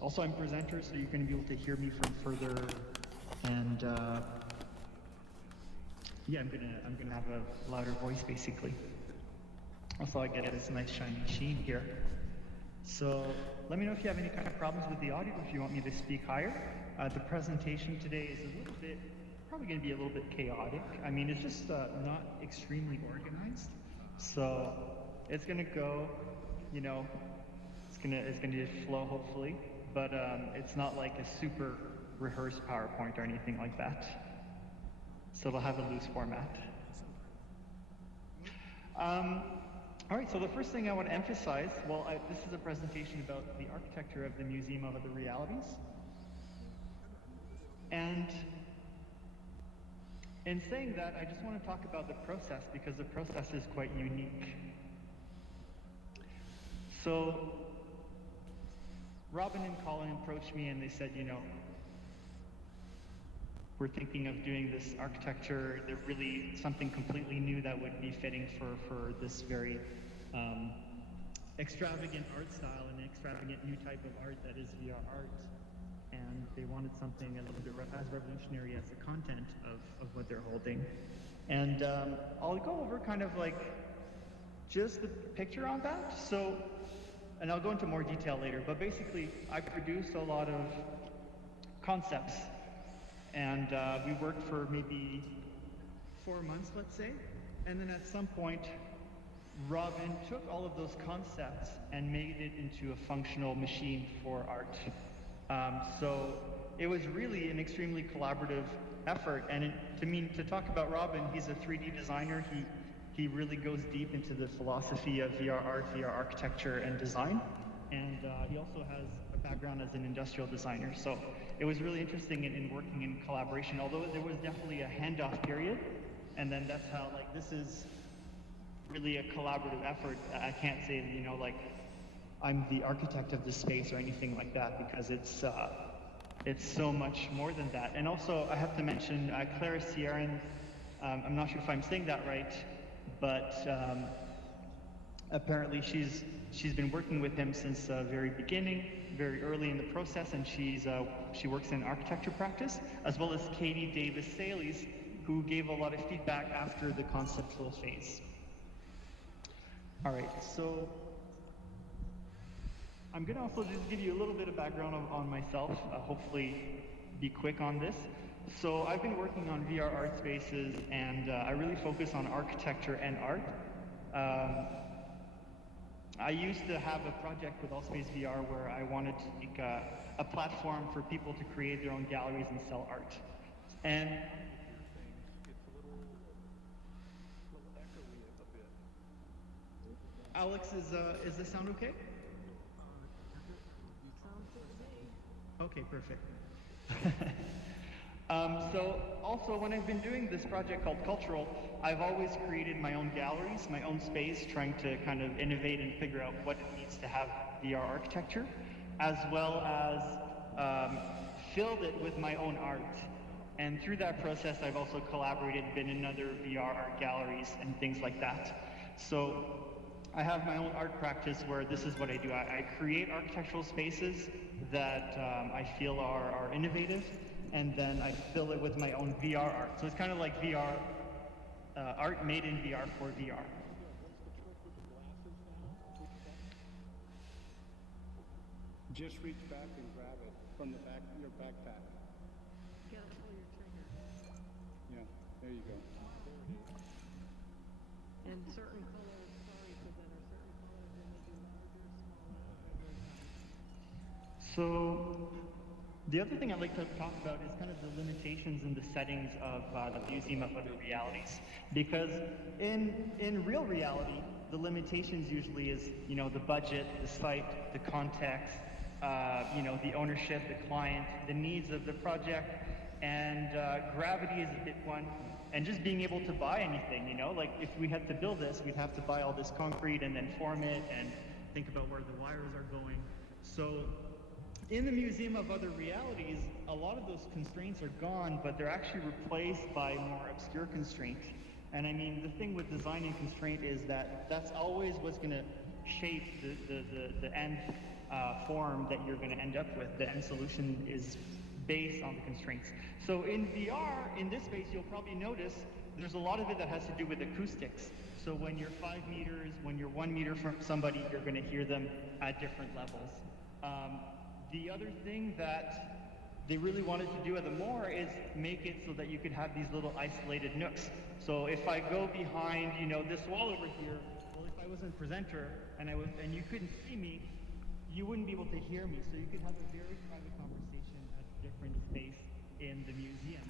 Also, I'm a presenter, so you're going to be able to hear me from further. And yeah, I'm gonna have a louder voice, basically. Also, I get this nice shiny sheen here. So let me know if you have any kind of problems with the audio, if you want me to speak higher. The presentation today is a little bit, probably going to be a little bit chaotic. I mean, it's just not extremely organized. So it's going to go, you know, it's going to flow hopefully, but it's not like a super rehearsed PowerPoint or anything like that. So it'll have a loose format. All right, so the first thing I want to emphasize, well, this is a presentation about the architecture of the Museum of Other Realities. And in saying that, I just want to talk about the process because the process is quite unique. So Robin and Colin approached me and they said, you know, we're thinking of doing this architecture. They're really something completely new that would be fitting for this very extravagant art style and extravagant new type of art that is VR art. And they wanted something a little bit as revolutionary as the content of what they're holding. And I'll go over kind of like just the picture on that. So, and I'll go into more detail later, but basically I produced a lot of concepts. And we worked for maybe 4 months, let's say. And then at some point, Robin took all of those concepts and made it into a functional machine for art. So it was really an extremely collaborative effort. And to talk about Robin, he's a 3D designer. He really goes deep into the philosophy of VR art, VR architecture, and design. And he also has a background as an industrial designer. So it was really interesting in working in collaboration, although there was definitely a handoff period. And then that's how, like, this is really a collaborative effort. I can't say, you know, like, I'm the architect of the space or anything like that, because it's so much more than that. And also, I have to mention Claris Cyarron. I'm not sure if I'm saying that right, but apparently she's been working with him since the very beginning, very early in the process, and she works in architecture practice, as well as Katie Davis-Sayles, who gave a lot of feedback after the conceptual phase. All right, so I'm going to also just give you a little bit of background on myself, hopefully be quick on this. So I've been working on VR art spaces, and I really focus on architecture and art. I used to have a project with Allspace VR where I wanted to make a platform for people to create their own galleries and sell art. And Alex, is the sound okay? Okay, perfect. So also, when I've been doing this project called Cultural, I've always created my own galleries, my own space, trying to kind of innovate and figure out what it needs to have VR architecture, as well as filled it with my own art. And through that process, I've also collaborated, been in other VR art galleries and things like that. So I have my own art practice where this is what I do. I create architectural spaces that I feel are innovative, and then I fill it with my own VR art. So it's kind of like VR, art made in VR for VR. Just reach back and grab it from the back of your backpack. You gotta pull your trigger. Yeah, there you go. And certain colors, sorry, presenter, certain colors when they do larger, smaller, So the other thing I'd like to talk about is kind of the limitations and the settings of the Museum of Other Realities. Because in real reality, the limitations usually is, you know, the budget, the site, the context, you know, the ownership, the client, the needs of the project, and gravity is a big one. And just being able to buy anything, you know, like if we had to build this, we'd have to buy all this concrete and then form it and think about where the wires are going. So in the Museum of Other Realities, a lot of those constraints are gone, but they're actually replaced by more obscure constraints. And I mean, the thing with design and constraint is that that's always what's going to shape the end form that you're going to end up with. The end solution is based on the constraints. So in VR, in this space, you'll probably notice there's a lot of it that has to do with acoustics. So when you're 5 meters, when you're 1 meter from somebody, you're going to hear them at different levels. The other thing that they really wanted to do at the Moor is make it so that you could have these little isolated nooks. So if I go behind, you know, this wall over here, well, if I wasn't a presenter and you couldn't see me, you wouldn't be able to hear me. So you could have a very private conversation at a different space in the museum,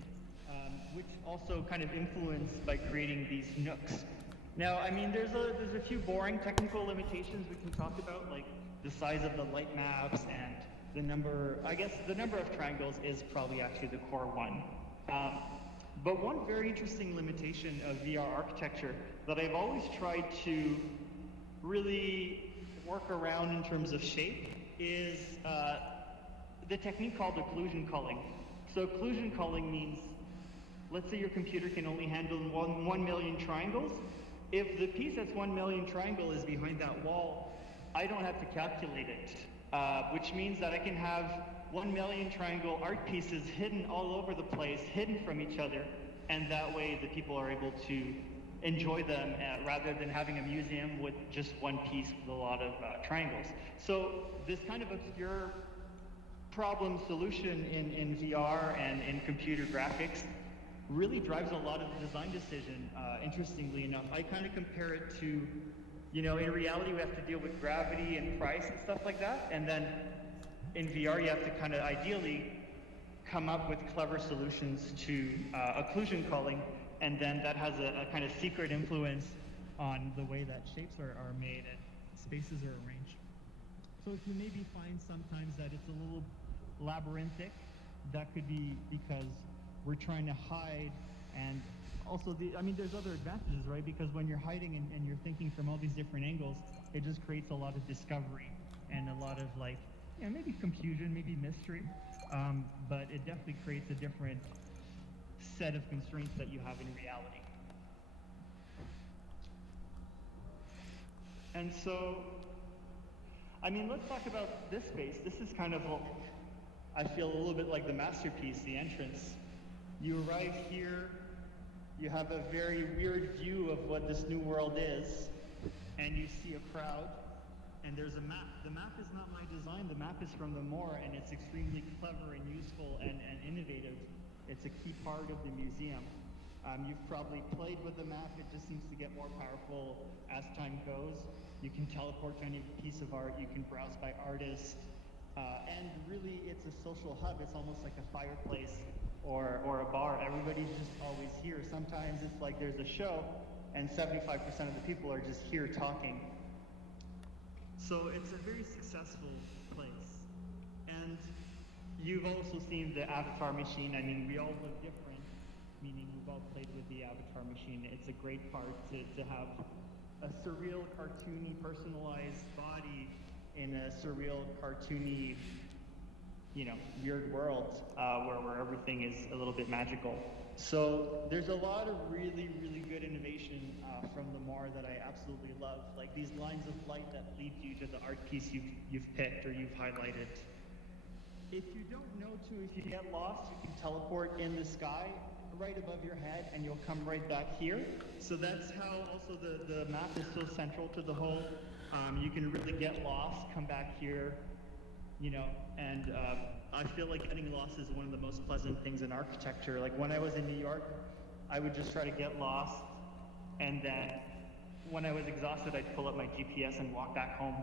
which also kind of influenced by creating these nooks. Now, I mean, there's a few boring technical limitations we can talk about, like the size of the light maps and the number of triangles is probably actually the core one. But one very interesting limitation of VR architecture that I've always tried to really work around in terms of shape is the technique called occlusion culling. So occlusion culling means, let's say your computer can only handle 1 million triangles. If the piece that's 1 million triangle is behind that wall, I don't have to calculate it, which means that I can have 1 million triangle art pieces hidden all over the place, hidden from each other, and that way the people are able to enjoy them rather than having a museum with just one piece with a lot of triangles. So this kind of obscure problem solution in VR and in computer graphics really drives a lot of design decision, interestingly enough. I kind of compare it to, you know, in reality we have to deal with gravity and price and stuff like that, and then in VR you have to kind of ideally come up with clever solutions to occlusion culling, and then that has a kind of secret influence on the way that shapes are made and spaces are arranged. So if you maybe find sometimes that it's a little labyrinthic, that could be because we're trying to hide, and also there's other advantages, right? Because when you're hiding and you're thinking from all these different angles, it just creates a lot of discovery and a lot of maybe confusion, maybe mystery, but it definitely creates a different set of constraints that you have in reality. And so, let's talk about this space. This is kind of, I feel a little bit like the masterpiece, the entrance. You arrive here, you have a very weird view of what this new world is, and you see a crowd, and there's a map. The map is not my design, the map is from the Moor, and it's extremely clever and useful and innovative. It's a key part of the museum. You've probably played with the map, it just seems to get more powerful as time goes. You can teleport to any piece of art, you can browse by artist, and really it's a social hub. It's almost like a fireplace or a bar. Everybody's just always here. Sometimes it's like there's a show and 75% of the people are just here talking. So it's a very successful place. And you've also seen the avatar machine. We all look different, meaning we've all played with the avatar machine. It's a great part to have a surreal, cartoony, personalized body in a surreal, cartoony, weird world where everything is a little bit magical. So there's a lot of really, really good innovation from the Moor that I absolutely love, like these lines of light that lead you to the art piece you've picked or you've highlighted. If you don't know if you get lost, you can teleport in the sky right above your head and you'll come right back here. So that's how also the map is so central to the whole. You can really get lost, come back here, and I feel like getting lost is one of the most pleasant things in architecture. Like when I was in New York, I would just try to get lost, and then when I was exhausted, I'd pull up my GPS and walk back home.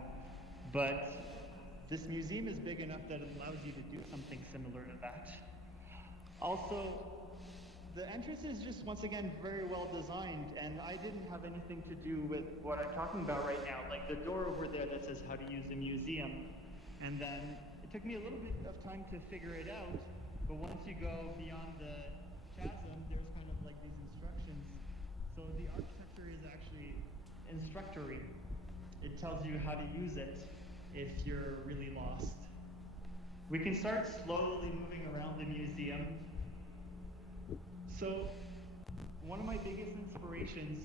But this museum is big enough that it allows you to do something similar to that. Also, the entrance is just, once again, very well designed, and I didn't have anything to do with what I'm talking about right now, like the door over there that says how to use the museum. And then it took me a little bit of time to figure it out, but once you go beyond the chasm, there's kind of like these instructions. So the architecture is actually instructory. It tells you how to use it if you're really lost. We can start slowly moving around the museum. So one of my biggest inspirations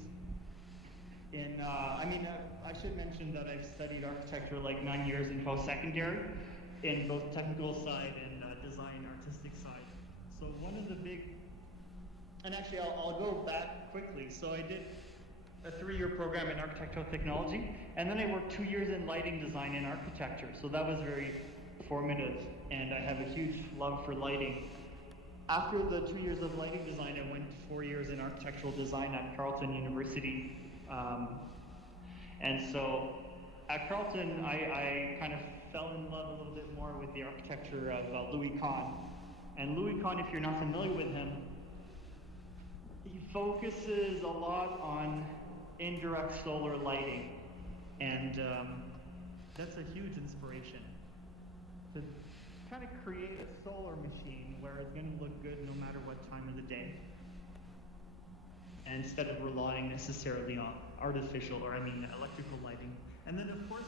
I should mention that I've studied architecture like 9 years in post-secondary, in both technical side and design artistic side. So one of the big, and actually I'll go back quickly. So I did a 3-year program in architectural technology, and then I worked 2 years in lighting design in architecture. So that was very formative, and I have a huge love for lighting. After the 2 years of lighting design, I went 4 years in architectural design at Carleton University. And so at Carleton, I kind of fell in love a little bit more with the architecture of Louis Kahn. And Louis Kahn, if you're not familiar with him, he focuses a lot on indirect solar lighting. And that's a huge inspiration. To kind of create a solar machine where it's going to look good no matter what time of the day. And instead of relying necessarily on electrical lighting. And then of course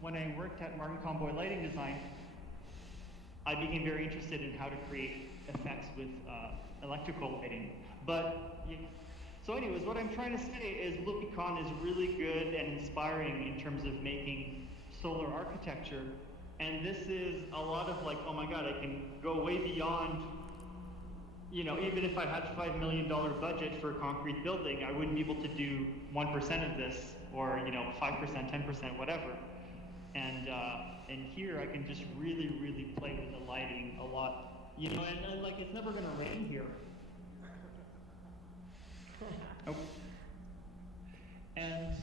when I worked at Martin Conboy Lighting Design, I became very interested in how to create effects with electrical lighting. So anyways, what I'm trying to say is Louis Kahn is really good and inspiring in terms of making solar architecture. And this is a lot of like, oh my God, I can go way beyond, even if I had a $5 million budget for a concrete building, I wouldn't be able to do 1% of this, or 5%, 10%, whatever. And here I can just really, really play with the lighting a lot. And like it's never gonna rain here. Oh. And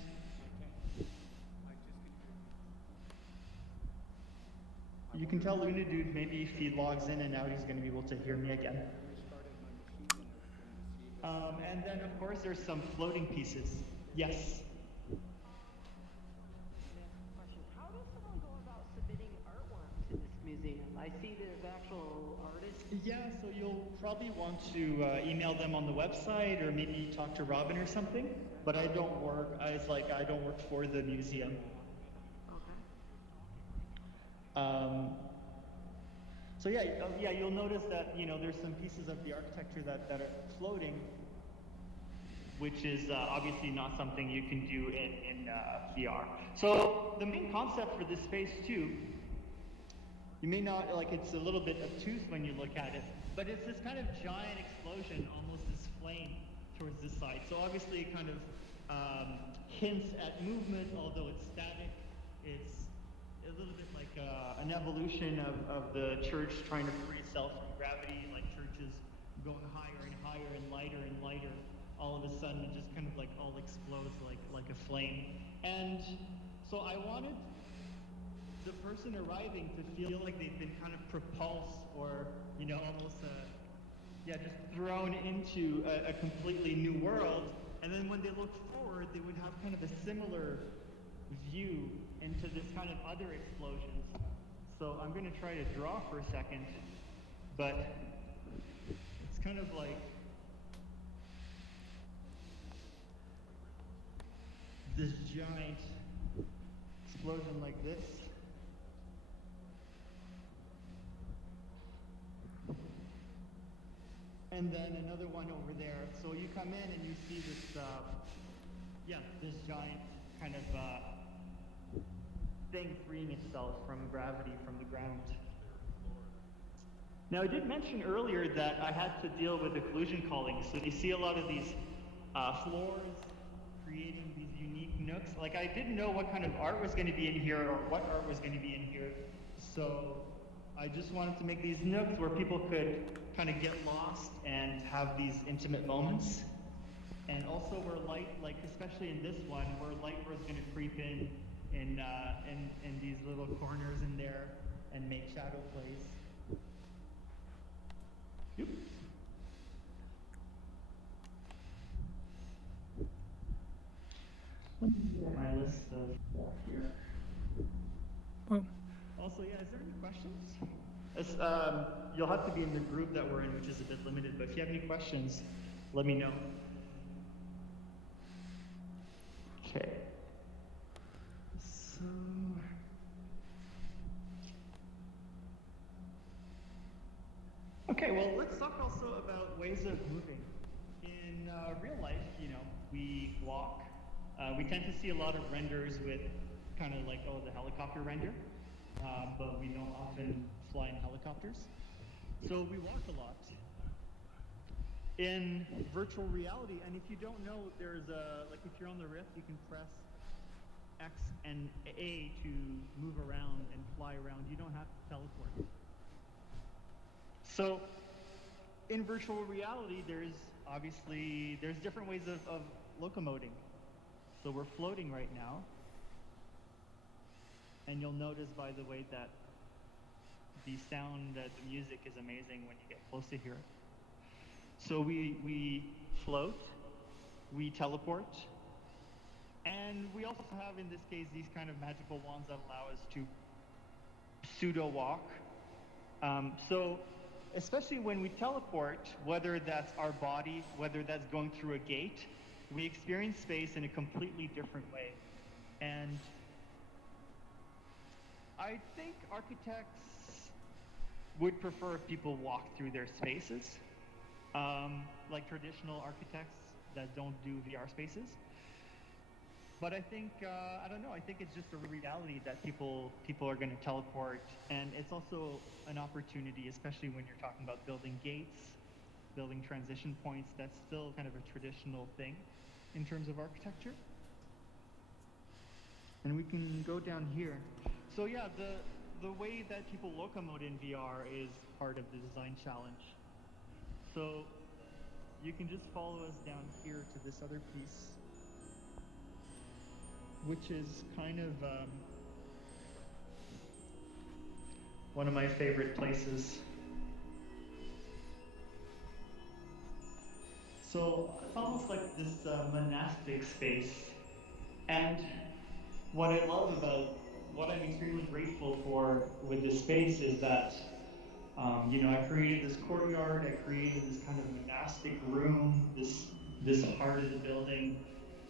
you can tell Luna Dude, maybe if he logs in and out, he's going to be able to hear me again. And then, of course, there's some floating pieces. Yes? Question. How does someone go about submitting artwork to this museum? I see there's actual artists. Yeah, so you'll probably want to email them on the website or maybe talk to Robin or something. But I don't work for the museum. So yeah, you'll notice that there's some pieces of the architecture that are floating, which is obviously not something you can do in VR. So the main concept for this space too, you may not it's a little bit obtuse when you look at it, but it's this kind of giant explosion, almost this flame towards the side. So obviously it kind of hints at movement, although it's static. It's a little bit like an evolution of the church trying to free itself from gravity, like churches going higher and higher and lighter, all of a sudden it just kind of like all explodes like a flame. And so I wanted the person arriving to feel like they've been kind of propulsed or, almost just thrown into a completely new world. And then when they looked forward, they would have kind of a similar view into this kind of other explosions. So I'm going to try to draw for a second, but it's kind of like this giant explosion like this. And then another one over there. So you come in and you see this, this giant kind of thing freeing itself from gravity from the ground. Now I did mention earlier that I had to deal with occlusion culling. So you see a lot of these floors creating these unique nooks. Like I didn't know what kind of art was going to be in here or what art was going to be in here. So I just wanted to make these nooks where people could kind of get lost and have these intimate moments. And also where light, like especially in this one, where light was going to creep in these little corners in there and make shadow plays. Oops. Let me get my list of stuff here. Well, Also, is there any questions? You'll have to be in the group that we're in, which is a bit limited, but if you have any questions, let me know. Okay. So... Okay, well, let's talk also about ways of moving. In real life, we walk, We tend to see a lot of renders with kind of like, oh, the helicopter render, but we don't often fly in helicopters. So we walk a lot. In virtual reality, and if you don't know, there's a, like if you're on the Rift, you can press X and A to move around and fly around. You don't have to teleport. So in virtual reality, there's different ways of locomoting. So we're floating right now. And you'll notice, by the way, that the sound, the music is amazing when you get close to hear it. So we float, we teleport, and we also have, in this case, these kind of magical wands that allow us to pseudo-walk. So especially when we teleport, whether that's our body, whether that's going through a gate, we experience space in a completely different way. And I think architects would prefer if people walk through their spaces, like traditional architects that don't do VR spaces. But I think, I don't know, I think it's just a reality that people are going to teleport. And it's also an opportunity, especially when you're talking about building gates, building transition points. That's still kind of a traditional thing in terms of architecture. And we can go down here. So yeah, the way that people locomote in VR is part of the design challenge. So you can just follow us down here to this other piece, which is kind of one of my favorite places. So it's almost like this monastic space. And what I love about, what I'm extremely grateful for with this space is that, you know, I created this courtyard, I created this kind of monastic room, this heart of the building,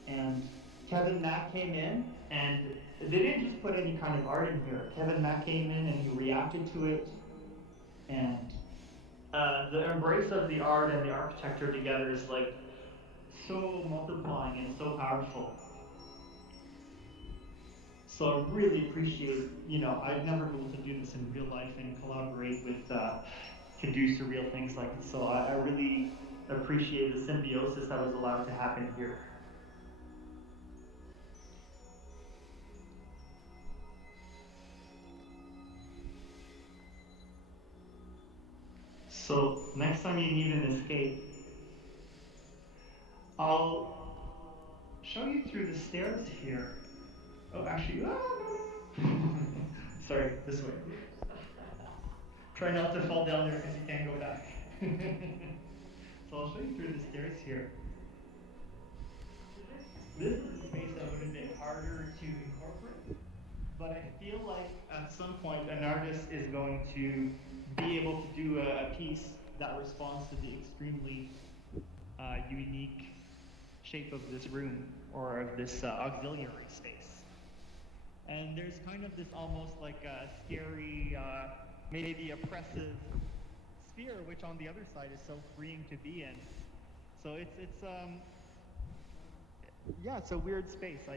and Kevin Mack came in, and they didn't just put any kind of art in here. Kevin Mack came in and he reacted to it, and the embrace of the art and the architecture together is like so multiplying and so powerful. So I really appreciate, you know, I'd never be able to do this in real life and collaborate with, to do surreal things like this. So I really appreciate the symbiosis that was allowed to happen here. So next time you need an escape, I'll show you through the stairs here. Oh, actually, sorry, this way. Try not to fall down there because you can't go back. So I'll show you through the stairs here. This is a space that would have been harder to incorporate, but I feel like at some point an artist is going to be able to do a piece that responds to the extremely unique shape of this room or of this auxiliary space. And there's kind of this almost like a scary, maybe oppressive sphere, which on the other side is so freeing to be in. So yeah, it's a weird space. I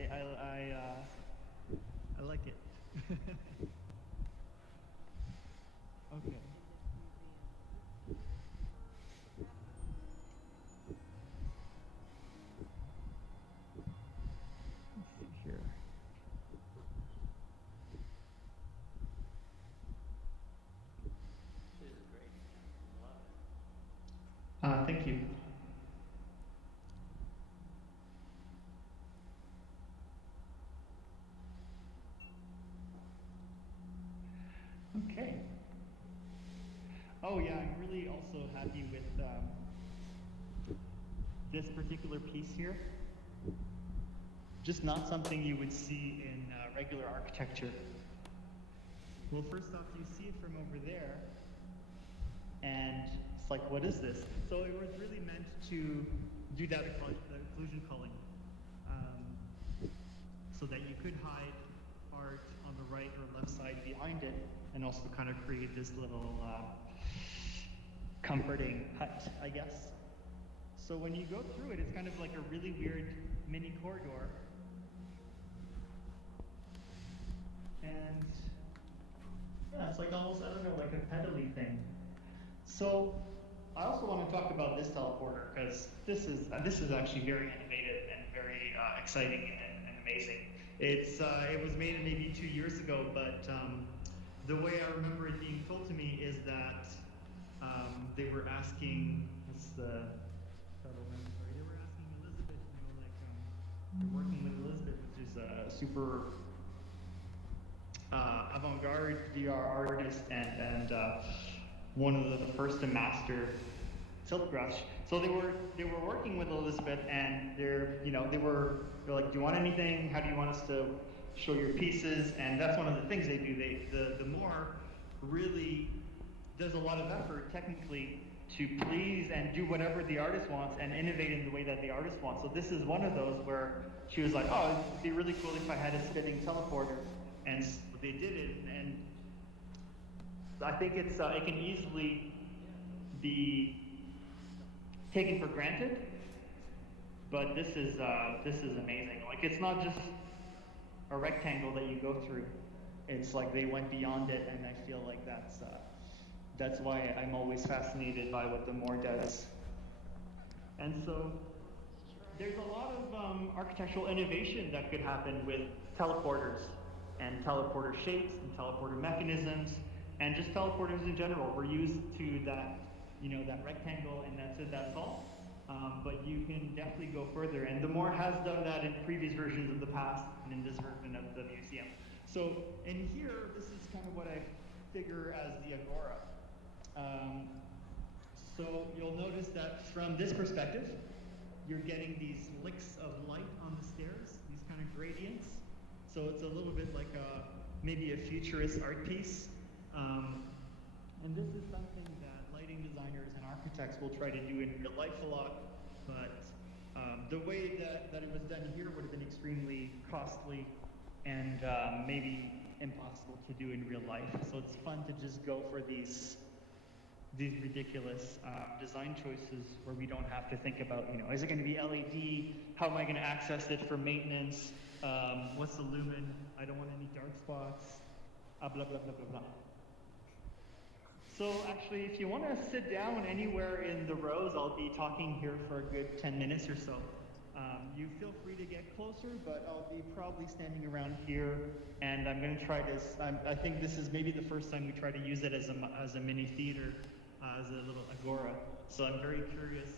like it. Okay. Let's see here. This is great. I love it. Thank you. Okay. Oh yeah, I'm really also happy with this particular piece here. Just not something you would see in regular architecture. Well, first off, you see it from over there, and it's like, what is this? So it was really meant to do that occlusion culling, so that you could hide art on the right or left side behind it, and also kind of create this little comforting hut, I guess. So when you go through it, it's kind of like a really weird mini corridor And yeah, it's like almost, I don't know, like a pedally thing. So I also want to talk about this teleporter because this is actually very innovative and very exciting and amazing. It was made maybe 2 years ago, but the way I remember it being told to me is that they were asking, what's the title? Sorry, they were asking Elizabeth, they're working with Elizabeth, which is a super avant-garde VR artist and one of the first to master silk brush. So they were working with Elizabeth, and they're like, do you want anything? How do you want us to show your pieces? And that's one of the things they do. The more really does a lot of effort technically to please and do whatever the artist wants and innovate in the way that the artist wants. So this is one of those where she was like, oh, it'd be really cool if I had a spinning teleporter, and they did it. And I think it can easily be taken for granted, but this is amazing. Like, it's not just a rectangle that you go through. It's like they went beyond it, and I feel like that's why I'm always fascinated by what the Moore does. And so there's a lot of architectural innovation that could happen with teleporters and teleporter shapes and teleporter mechanisms and just teleporters in general. We're used to that, that rectangle, and that's it, that's all. But you can definitely go further, and the Moore has done that in previous versions of the past and in this version of the museum. So in here, this is kind of what I figure as the agora. So you'll notice that from this perspective, you're getting these licks of light on the stairs, these kind of gradients. So it's a little bit like maybe a futurist art piece. And this is something that lighting designers and architects will try to do in real life a lot, but the way that it was done here would have been extremely costly and maybe impossible to do in real life. So it's fun to just go for these ridiculous design choices where we don't have to think about, is it going to be LED? How am I going to access it for maintenance? What's the lumen? I don't want any dark spots. Blah, blah, blah, blah, blah. So actually, if you want to sit down anywhere in the rows, I'll be talking here for a good 10 minutes or so. You feel free to get closer, but I'll be probably standing around here, and I'm going to try this. I think this is maybe the first time we try to use it as a mini theater, as a little agora. So I'm very curious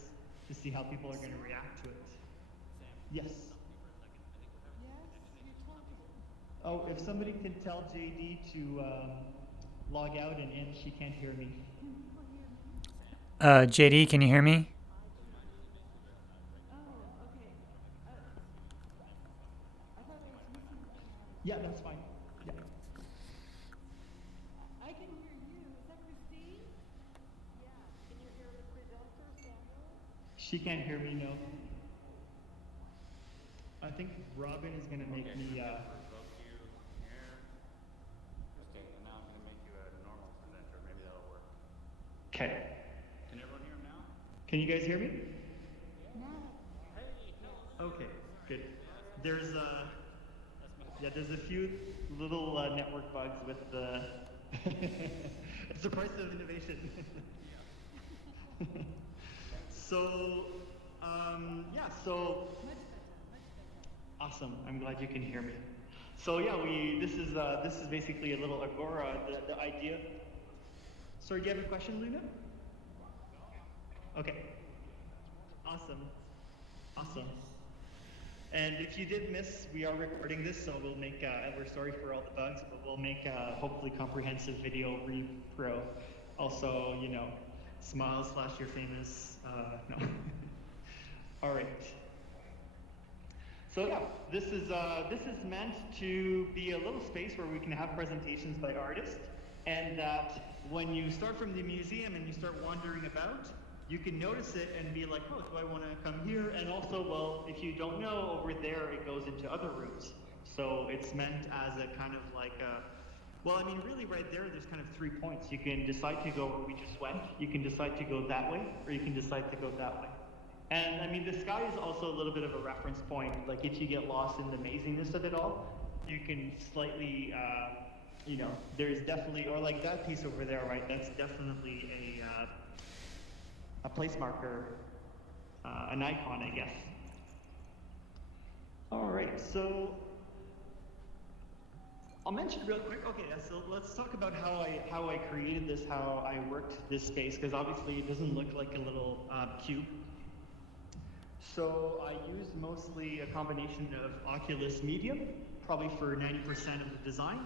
to see how people are going to react to it. Yes? Yes, you're talking. Oh, if somebody can tell JD to log out and in, she can't hear me. JD, can you hear me? Yeah, that's fine. Yeah. I can hear you. Is that Christine? Yeah. Can you hear the presenter, Sandra? She can't hear me, no. I think Robin is going to make me... Revoke you here. Okay, and now I'm going to make you a normal presenter. Maybe that'll work. Okay. Can everyone hear him now? Can you guys hear me? No. Okay, good. There's a few little network bugs with the... It's the price of innovation. So, so... Much better. Awesome. I'm glad you can hear me. So yeah, this is basically a little agora. The idea. Sorry, do you have a question, Luna? Okay. Awesome. And if you did miss, we are recording this, so we'll make. We're sorry for all the bugs, but we'll make a hopefully comprehensive video repro. Also, smiles / you're famous. No. All right. So yeah, this is meant to be a little space where we can have presentations by artists, and that when you start from the museum and you start wandering about, you can notice it and be like, oh, do I want to come here? And also, well, if you don't know, over there it goes into other rooms. So it's meant as a kind of like really right there's kind of 3 points. You can decide to go where we just went, you can decide to go that way, or you can decide to go that way. And I mean, the sky is also a little bit of a reference point. Like if you get lost in the amazingness of it all, you can slightly, you know, there's definitely, or like that piece over there, right? That's definitely a place marker, an icon, I guess. All right, so I'll mention real quick. Okay, yeah, so let's talk about how I created this, how I worked this space, because obviously it doesn't look like a little cube. So I used mostly a combination of Oculus Medium, probably for 90% of the design,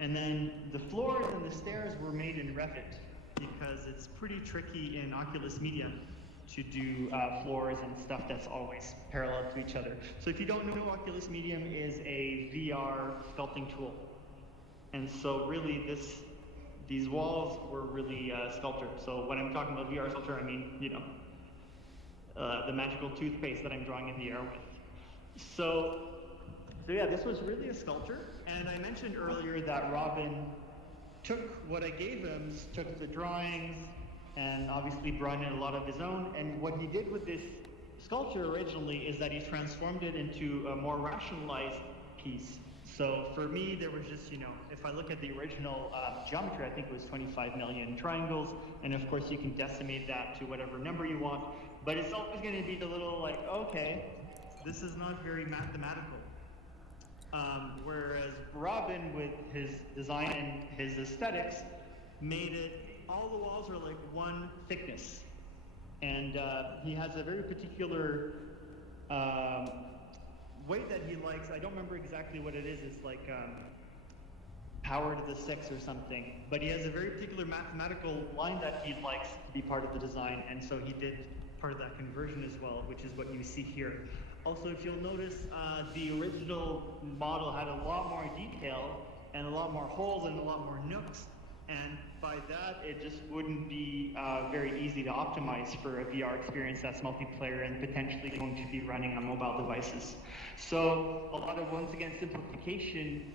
and then the floors and the stairs were made in Revit, because it's pretty tricky in Oculus Medium to do floors and stuff that's always parallel to each other. So if you don't know, Oculus Medium is a VR sculpting tool. And so really these walls were really sculpted. So when I'm talking about VR sculpture, I mean, you know, the magical toothpaste that I'm drawing in the air with. So yeah, this was really a sculpture. And I mentioned earlier that Robin took what I gave him, took the drawings, and obviously brought in a lot of his own. And what he did with this sculpture originally is that he transformed it into a more rationalized piece. So for me, there was just, you know, if I look at the original geometry, I think it was 25 million triangles. And of course, you can decimate that to whatever number you want. But it's always going to be the little like, okay, this is not very mathematical. Whereas Robin, with his design and his aesthetics, made it, all the walls are like one thickness. And he has a very particular way that he likes, I don't remember exactly what it is, it's like power to the 6 or something. But he has a very particular mathematical line that he likes to be part of the design, and so he did part of that conversion as well, which is what you see here. Also, if you'll notice, the original model had a lot more detail and a lot more holes and a lot more nooks, and by that, it just wouldn't be very easy to optimize for a VR experience that's multiplayer and potentially going to be running on mobile devices. So a lot of, once again, simplification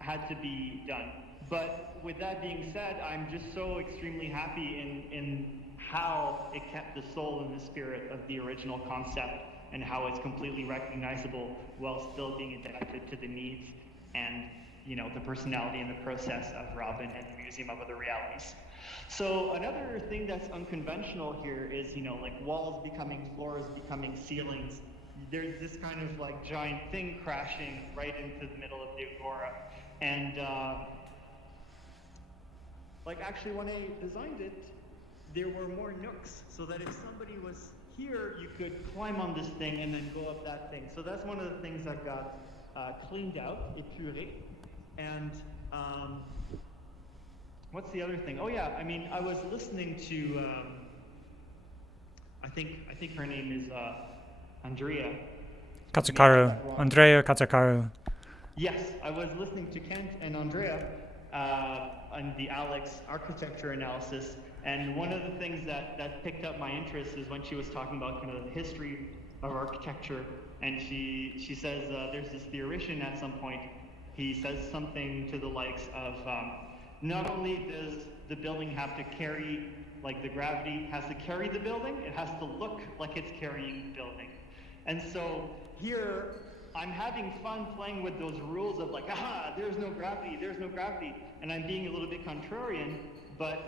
had to be done. But with that being said, I'm just so extremely happy in how it kept the soul and the spirit of the original concept and how it's completely recognizable while still being adapted to the needs and, you know, the personality and the process of Robin and the Museum of Other Realities. So another thing that's unconventional here is, you know, like walls becoming floors, becoming ceilings. There's this kind of like giant thing crashing right into the middle of the Agora. And like actually when I designed it, there were more nooks so that if somebody was here, you could climb on this thing and then go up that thing. So that's one of the things that got cleaned out, épuré. And what's the other thing? Oh yeah, I mean, I was listening to, I think her name is Andrea. Andrea Katsakaru. Yes, I was listening to Kent and Andrea on the Alex architecture analysis, and one of the things that picked up my interest is when she was talking about kind of the history of architecture, and she says there's this theoretician at some point, he says something to the likes of, not only does the building have to carry, like the gravity has to carry the building, it has to look like it's carrying the building. And so here, I'm having fun playing with those rules of like, aha, there's no gravity, and I'm being a little bit contrarian, but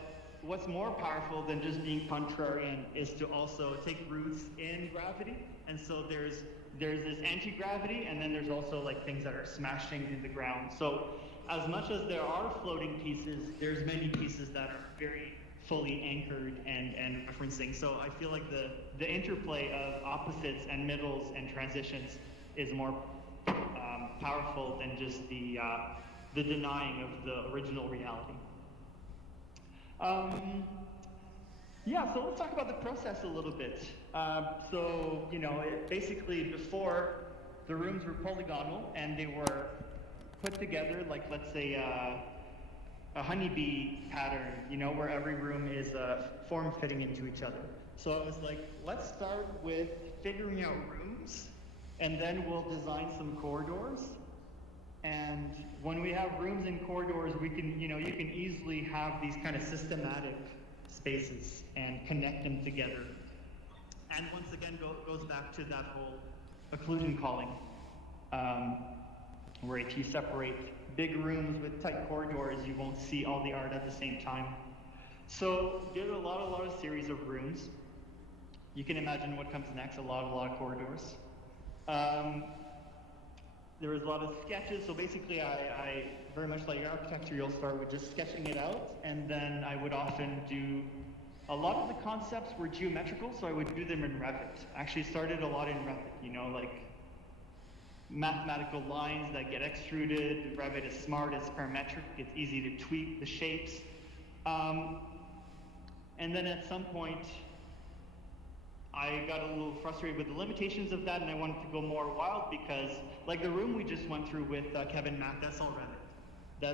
what's more powerful than just being contrarian is to also take roots in gravity, and so there's this anti-gravity, and then there's also like things that are smashing in the ground. So as much as there are floating pieces, there's many pieces that are very fully anchored and referencing. So I feel like the interplay of opposites and middles and transitions is more powerful than just the denying of the original reality. Yeah, so let's talk about the process a little bit. So, you know, basically before, the rooms were polygonal and they were put together like, let's say, a honeybee pattern, you know, where every room is form-fitting into each other. So I was like, let's start with figuring out rooms, and then we'll design some corridors. And when we have rooms and corridors, we can, you know, you can easily have these kind of systematic spaces and connect them together. And once again, goes back to that whole occlusion culling. where if you separate big rooms with tight corridors, you won't see all the art at the same time. So did a lot of series of rooms. You can imagine what comes next, a lot of corridors. There was a lot of sketches, so basically I very much like architecture, you'll start with just sketching it out, and then I would often do, a lot of the concepts were geometrical, so I would do them in Revit. Actually started a lot in Revit, you know, like mathematical lines that get extruded. Revit is smart, it's parametric, it's easy to tweak the shapes. And then at some point, I got a little frustrated with the limitations of that, and I wanted to go more wild because, like the room we just went through with Kevin Math, that's all Revit.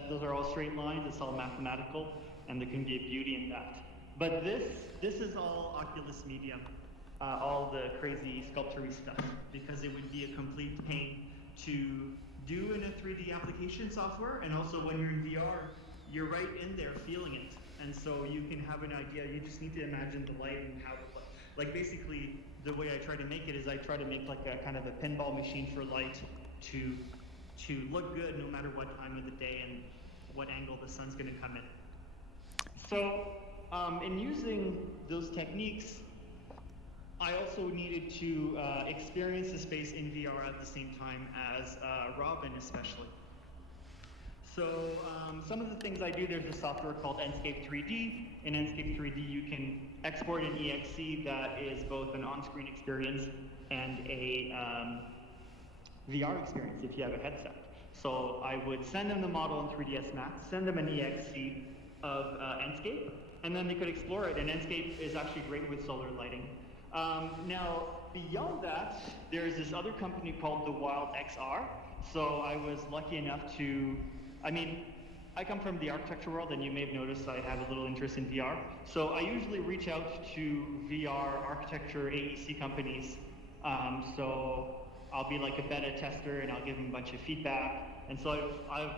Those are all straight lines, it's all mathematical, and there can be beauty in that. But this is all Oculus Medium, all the crazy sculpture-y stuff, because it would be a complete pain to do in a 3D application software, and also when you're in VR, you're right in there feeling it. And so you can have an idea, you just need to imagine the light and how, like basically the way I try to make it is I try to make like a kind of a pinball machine for light to look good no matter what time of the day and what angle the sun's gonna come in. So in using those techniques, I also needed to experience the space in VR at the same time as Robin especially. So some of the things I do, there's a software called Enscape 3D. In Enscape 3D, you can export an EXE that is both an on-screen experience and a VR experience if you have a headset. So I would send them the model in 3ds Max, send them an EXE of Enscape, and then they could explore it. And Enscape is actually great with solar lighting. Now, beyond that, there's this other company called the Wild XR. So I was lucky enough to, I mean, I come from the architecture world, and you may have noticed I have a little interest in VR. So I usually reach out to VR architecture AEC companies. So I'll be like a beta tester, and I'll give them a bunch of feedback. And so I've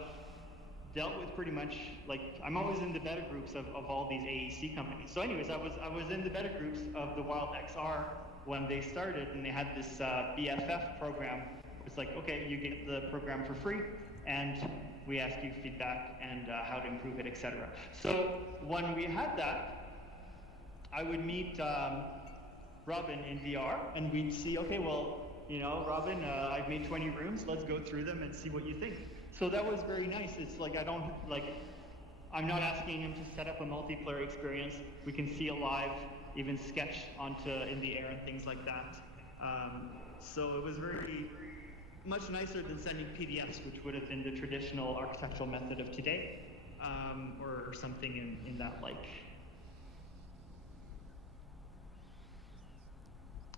dealt with pretty much, like, I'm always in the beta groups of all these AEC companies. So anyways, I was in the beta groups of the Wild XR when they started, and they had this BFF program. It's like, okay, you get the program for free, and we ask you feedback and how to improve it, etc. So when we had that, I would meet Robin in VR, and we'd see, okay, well, you know, Robin, I've made 20 rooms, let's go through them and see what you think. So that was very nice. It's like, I'm not asking him to set up a multiplayer experience. We can see it live, even sketch in the air and things like that. So it was very much nicer than sending PDFs, which would have been the traditional architectural method of today, or something in that like.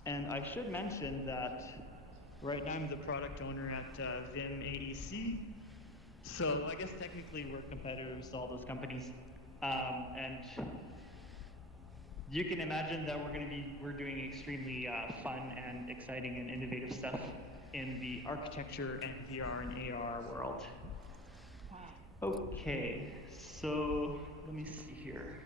And I should mention that right now I'm the product owner at Vim AEC. So I guess technically we're competitors to all those companies. And you can imagine that we're doing extremely fun and exciting and innovative stuff in the architecture and VR and AR world. Okay, so let me see here.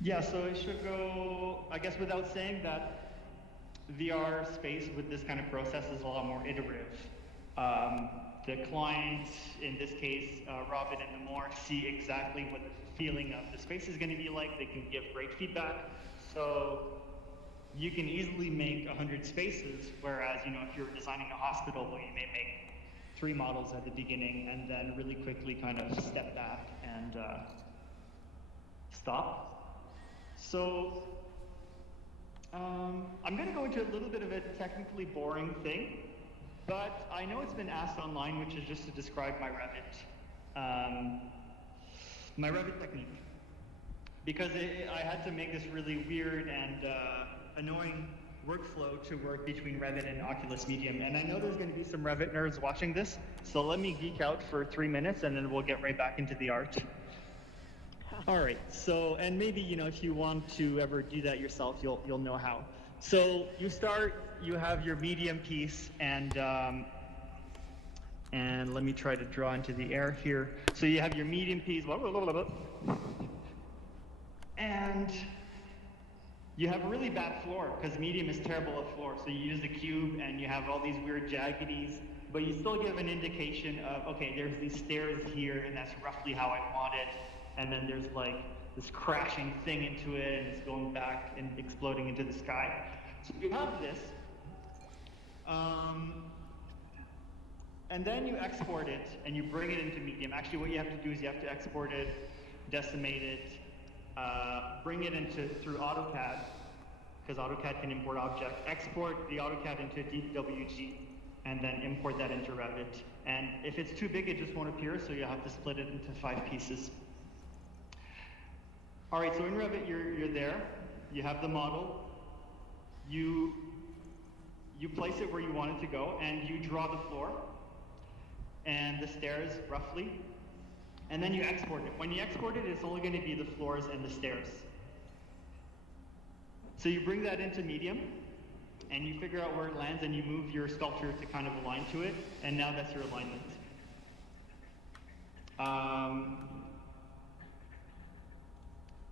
Yeah, so it should go, I guess without saying that VR space with this kind of process is a lot more iterative. The client, in this case, Robin and Namor, see exactly what the feeling of the space is going to be like. They can give great feedback. So you can easily make 100 spaces, whereas, you know, if you're designing a hospital, well, you may make 3 models at the beginning and then really quickly kind of step back and stop. So I'm going to go into a little bit of a technically boring thing, but I know it's been asked online, which is just to describe my Revit technique. Because I had to make this really weird and annoying workflow to work between Revit and Oculus Medium. And I know there's going to be some Revit nerds watching this, so let me geek out for 3 minutes and then we'll get right back into the art. All right, so, and maybe, you know, if you want to ever do that yourself, you'll know how. So you start, you have your medium piece, and And let me try to draw into the air here. So you have your medium piece, and you have a really bad floor because medium is terrible at floor. So you use the cube and you have all these weird jaggedies, but you still give an indication of, okay, there's these stairs here and that's roughly how I want it. And then there's like this crashing thing into it and it's going back and exploding into the sky. So you have this. And then you export it and you bring it into medium. Actually, what you have to do is you have to export it, decimate it, bring it into through AutoCAD, because AutoCAD can import objects. Export the AutoCAD into DWG, and then import that into Revit. And if it's too big, it just won't appear, so you'll have to split it into 5 pieces. All right, so in Revit, you're there. You have the model. You place it where you want it to go, and you draw the floor and the stairs roughly, and then you export it. When you export it, it's only going to be the floors and the stairs. So you bring that into medium, and you figure out where it lands, and you move your sculpture to kind of align to it, and now that's your alignment.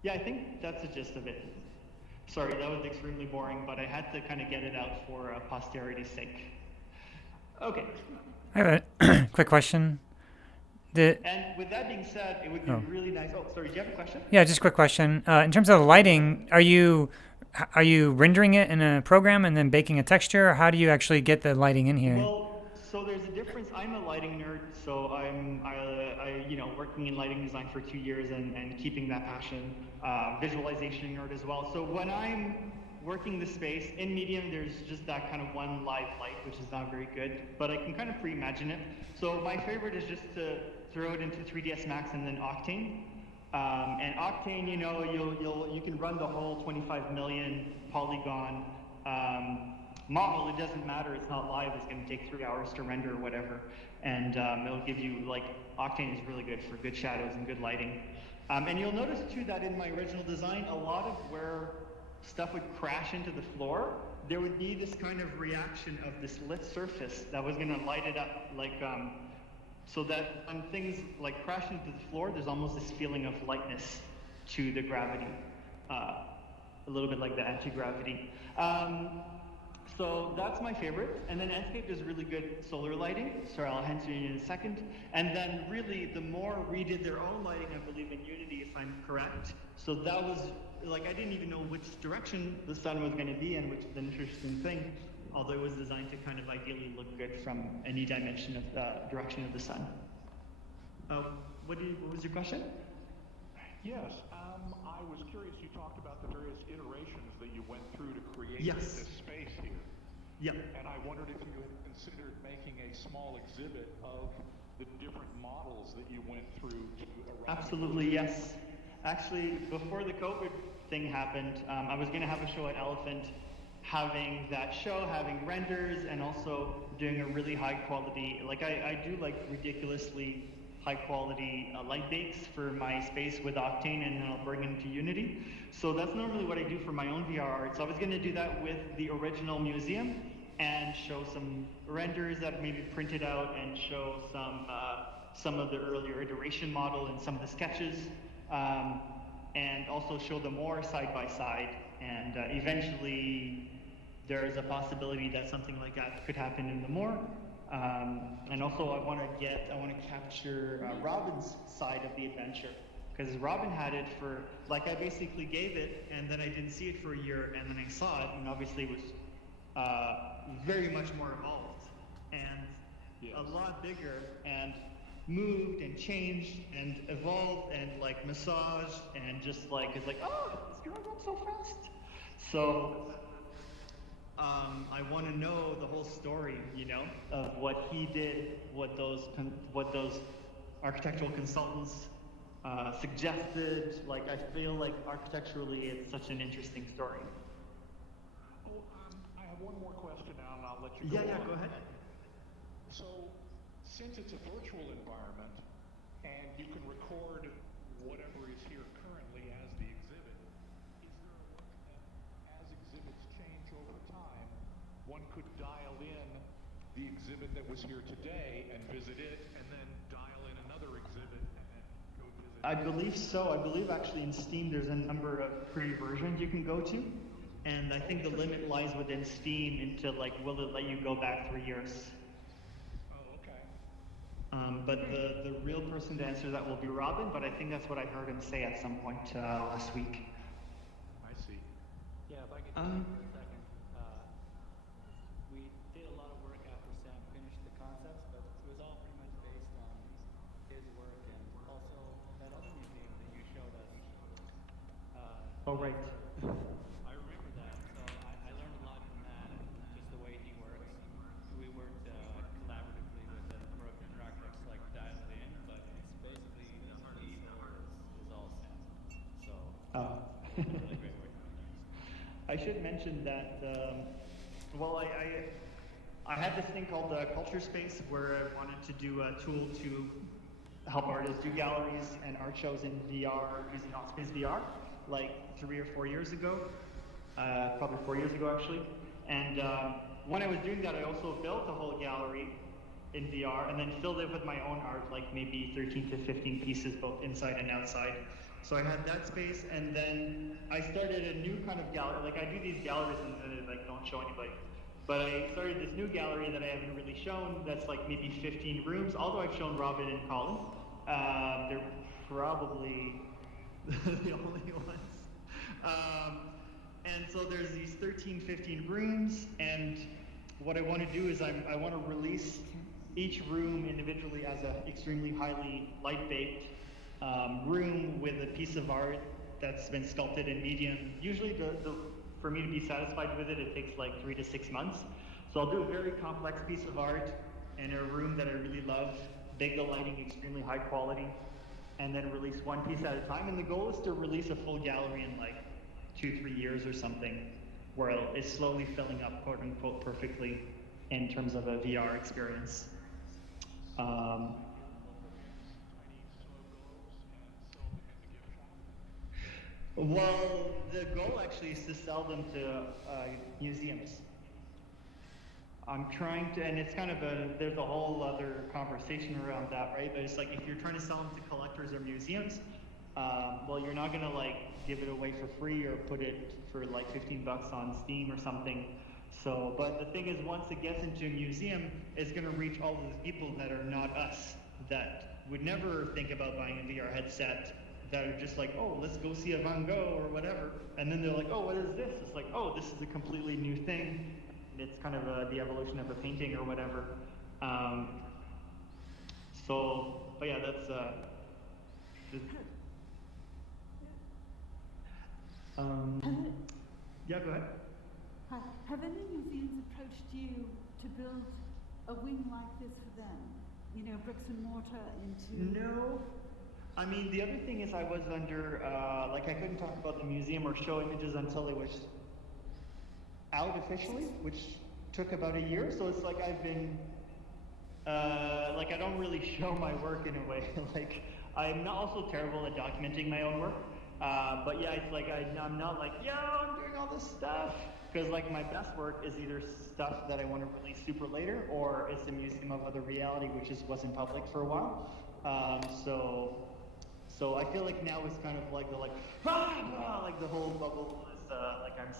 Yeah, I think that's the gist of it. Sorry, that was extremely boring, but I had to kind of get it out for posterity's sake. Okay. I have a quick question. And with that being said, it would be really nice. Oh, sorry, do you have a question? Yeah, just a quick question. In terms of the lighting, are you rendering it in a program and then baking a texture, or how do you actually get the lighting in here? Well, so there's a difference. I'm a lighting nerd, so I'm working in lighting design for 2 years and keeping that passion. Visualization nerd as well. So when I'm working the space in medium, there's just that kind of one live light, which is not very good, but I can kind of pre-imagine it. So my favorite is just to throw it into 3ds Max and then Octane. And Octane, you can run the whole 25 million polygon model. It doesn't matter. It's not live. It's going to take 3 hours to render or whatever, and it'll give you Octane is really good for good shadows and good lighting. And you'll notice too that in my original design, a lot of where stuff would crash into the floor, there would be this kind of reaction of this lit surface that was going to light it up, so that when things crash into the floor, there's almost this feeling of lightness to the gravity, a little bit like the anti-gravity. So that's my favorite. And then Enscape is really good solar lighting. Sorry, I'll answer you in a second. And then really, the more redid their own lighting, I believe, in Unity, if I'm correct. So that was, I didn't even know which direction the sun was going to be in, which is an interesting thing, although it was designed to kind of ideally look good from any dimension of the direction of the sun. What was your question? Yes, I was curious, you talked about the various iterations that you went through to create Yes. this space here. Yeah. And I wondered if you had considered making a small exhibit of the different models that you went through to arrive. Absolutely, yes. Actually, before the COVID thing happened, I was going to have a show at Elephant, having that show, having renders, and also doing a really high quality, I do ridiculously high quality light bakes for my space with Octane, and then I'll bring it into Unity. So that's normally what I do for my own VR art. So I was going to do that with the original museum and show some renders that maybe printed out and show some of the earlier iteration model and some of the sketches, and also show them more side by side. And eventually there's a possibility that something like that could happen in the more. And also I want to capture Robin's side of the adventure, because Robin had it for, I basically gave it and then I didn't see it for a year, and then I saw it, and obviously it was very much more evolved and a lot bigger and moved and changed and evolved and massaged and just it's oh, it's growing up so fast. So I want to know the whole story, of what he did, what those architectural consultants suggested. I feel like architecturally it's such an interesting story. Oh, I have one more question now, and I'll let you go on. Yeah, go ahead. So, since it's a virtual environment, and you can record whatever is here currently as the exhibit, is there a way that as exhibits change over time, one could dial in the exhibit that was here today and visit it, and then dial in another exhibit and then go visit. I believe so. I believe actually in Steam there's a number of free versions you can go to, and I think the limit lies within Steam into like, will it let you go back 3 years? Oh, okay. But the real person to answer that will be Robin, but I think that's what I heard him say at some point last week. I see. Yeah, if I could jump in for a second. We did a lot of work after Sam finished the concepts, but it was all pretty much based on his work and also that other museum that you showed us. Oh, right. I remember that, so I learned a lot from that and just the way he works. We worked collaboratively with a number of different architects like dialed in, but it's basically his soul is all Sam. So really great work. I should mention that, well, I had this thing called Culture Space where I wanted to do a tool to help artists do galleries and art shows in VR using Space VR, like 3 or 4 years ago, probably 4 years ago actually. And when I was doing that, I also built a whole gallery in VR and then filled it with my own art, like maybe 13 to 15 pieces, both inside and outside. So I had that space, and then I started a new kind of gallery. Like I do these galleries and I like don't show anybody. But I started this new gallery that I haven't really shown. That's like maybe 15 rooms. Although I've shown Robin and Colin, they're probably the only ones. And so there's these 13, 15 rooms, and what I want to do is I want to release each room individually as an extremely highly light-baked room with a piece of art that's been sculpted in medium. Usually for me to be satisfied with it, it takes like 3 to 6 months. So I'll do a very complex piece of art in a room that I really love, bake the lighting extremely high quality, and then release one piece at a time. And the goal is to release a full gallery in like 2-3 years or something, where it's slowly filling up, quote unquote, perfectly in terms of a VR experience. Well, the goal actually is to sell them to museums. I'm trying to, and it's kind of there's a whole other conversation around that, right? But it's like if you're trying to sell them to collectors or museums, well, you're not gonna like give it away for free or put it for like 15 bucks on Steam or something. So, but the thing is, once it gets into a museum, it's gonna reach all those people that are not us, that would never think about buying a VR headset, that are just like, oh, let's go see a Van Gogh or whatever. And then they're like, oh, what is this? It's like, oh, this is a completely new thing. It's kind of the evolution of a painting or whatever. So, but yeah, that's, yeah, go ahead. Hi. Have any museums approached you to build a wing like this for them? You know, bricks and mortar into... No. I mean, the other thing is I was under, like I couldn't talk about the museum or show images until it was out officially, which took about a year. So it's like I've been, like I don't really show my work in a way. Like I'm not also terrible at documenting my own work. But yeah, it's like I'm not like, yo, I'm doing all this stuff. Because like my best work is either stuff that I want to release super later, or it's a museum of other reality, which wasn't public for a while. So I feel like now it's kind of like the like the whole bubble is like I'm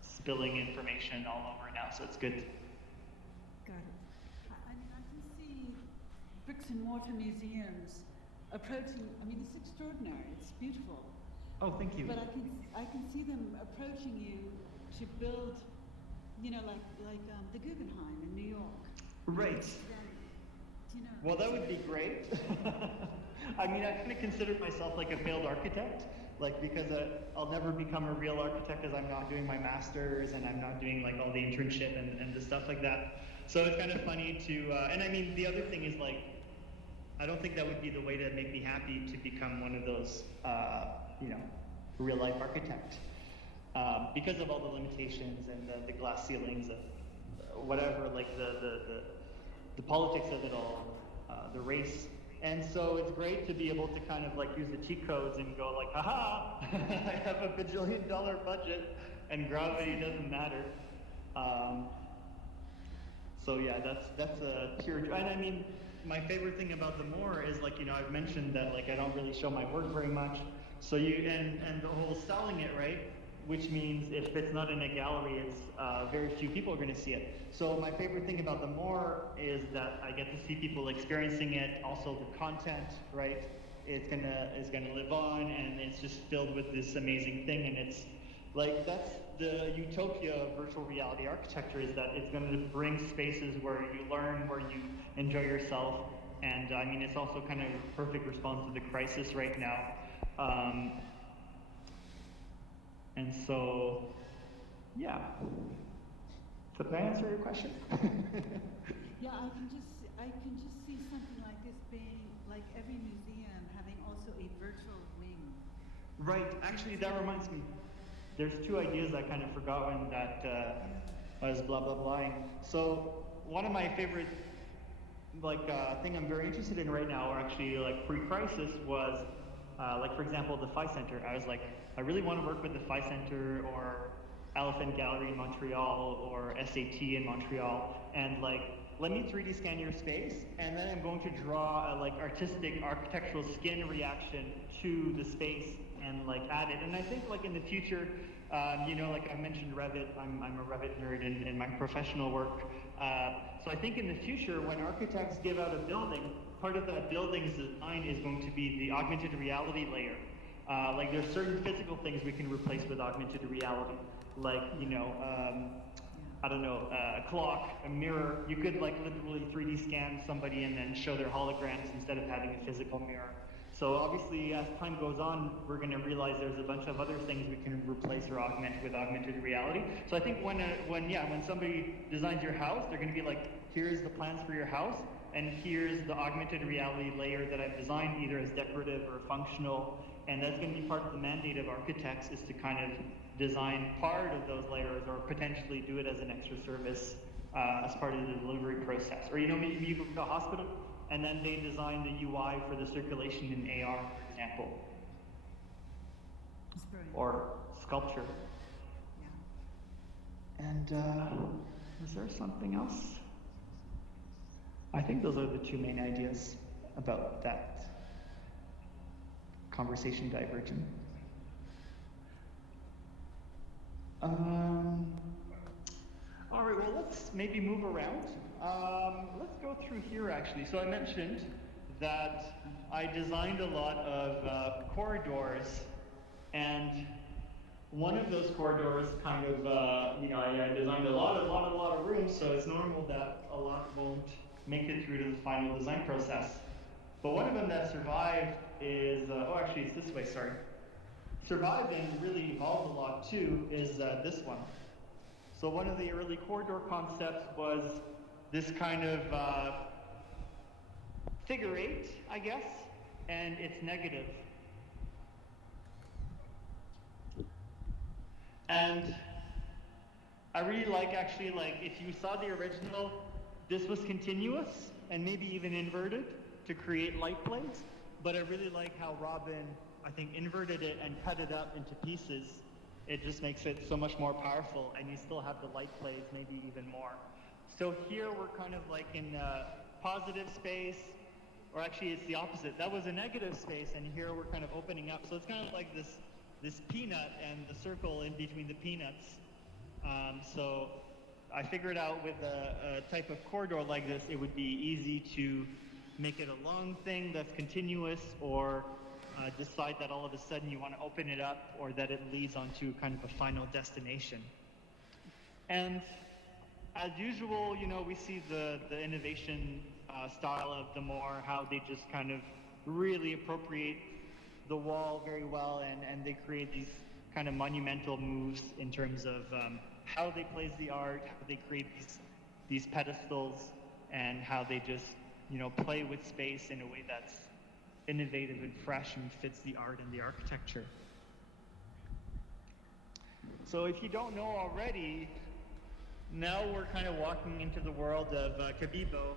spilling information all over now, so it's good. Got it. I mean, I can see bricks and mortar museums approaching, I mean, it's extraordinary, it's beautiful. Oh, thank you. But I can see them approaching you to build, you know, like the Guggenheim in New York. Right. You know, Well, that would be great. I mean, I kind of consider myself like a failed architect, like because I'll never become a real architect because I'm not doing my master's and I'm not doing like all the internship and the stuff like that. So it's kind of funny to, and I mean, the other thing is like, I don't think that would be the way to make me happy to become one of those, you know, real life architect. Because of all the limitations and the glass ceilings and whatever, like the politics of it all, the race. And so it's great to be able to kind of like use the cheat codes and go like, haha, I have a $1 bajillion budget and gravity doesn't matter. So yeah, that's a pure. And I mean, my favorite thing about the Moor is like, you know, I've mentioned that like I don't really show my work very much. So you and the whole selling it, right? Which means if it's not in a gallery, it's very few people are going to see it. So my favorite thing about the Moor is that I get to see people experiencing it. Also the content, right? It's gonna live on, and it's just filled with this amazing thing. And it's like that's the utopia of virtual reality architecture, is that it's going to bring spaces where you learn, where you enjoy yourself. And I mean, it's also kind of a perfect response to the crisis right now. And so, yeah. So did I answer your question? Yeah, I can just see something like this being like every museum having also a virtual wing. Right. Actually, that reminds me. There's two ideas I kind of forgot when that was blah blah blahing. So one of my favorite thing I'm very interested in right now, or actually like pre-crisis, was like for example the Phi Center. I was like, I really want to work with the Phi Center or Elephant Gallery in Montreal or SAT in Montreal, and like let me 3D scan your space, and then I'm going to draw a like artistic architectural skin reaction to the space and like add it. And I think like in the future, you know, like I mentioned Revit, I'm a Revit nerd in my professional work. So I think in the future, when architects give out a building, part of that building's design is going to be the augmented reality layer. Like there's certain physical things we can replace with augmented reality. Like, you know, I don't know, a clock, a mirror. You could like literally 3D scan somebody and then show their holograms instead of having a physical mirror. So obviously, as time goes on, we're going to realize there's a bunch of other things we can replace or augment with augmented reality. So I think when somebody designs your house, they're going to be like, here's the plans for your house, and here's the augmented reality layer that I've designed, either as decorative or functional. And that's going to be part of the mandate of architects, is to kind of design part of those layers, or potentially do it as an extra service as part of the delivery process. Or, you know, maybe you go to a hospital, and then they design the UI for the circulation in AR, for example. That's brilliant. Or sculpture. Yeah. And is there something else? I think those are the two main ideas about that conversation diverging. All right, well, let's maybe move around. Let's go through here, actually. So I mentioned that I designed a lot of corridors, and one of those corridors kind of, you know, I designed a lot of rooms, so it's normal that a lot won't make it through to the final design process. But one of them that survived is, oh, actually, it's this way, sorry. Survived and really evolved a lot, too, is this one. So one of the early corridor concepts was this kind of figure eight, I guess, and it's negative. And I really like, actually, like, if you saw the original, this was continuous and maybe even inverted to create light plates. But I really like how Robin, I think, inverted it and cut it up into pieces. It just makes it so much more powerful, and you still have the light plays, maybe even more. So here we're kind of like in a positive space, or actually it's the opposite. That was a negative space, and here we're kind of opening up. So it's kind of like this peanut and the circle in between the peanuts. So I figured out with a type of corridor like this, it would be easy to make it a long thing that's continuous, or decide that all of a sudden you want to open it up, or that it leads onto kind of a final destination. And as usual, you know, we see the innovation style of the Moor, how they just kind of really appropriate the wall very well, and they create these kind of monumental moves in terms of how they place the art, how they create these pedestals, and how they just, you know, play with space in a way that's innovative and fresh and fits the art and the architecture. So if you don't know already, now we're kind of walking into the world of Kabibo,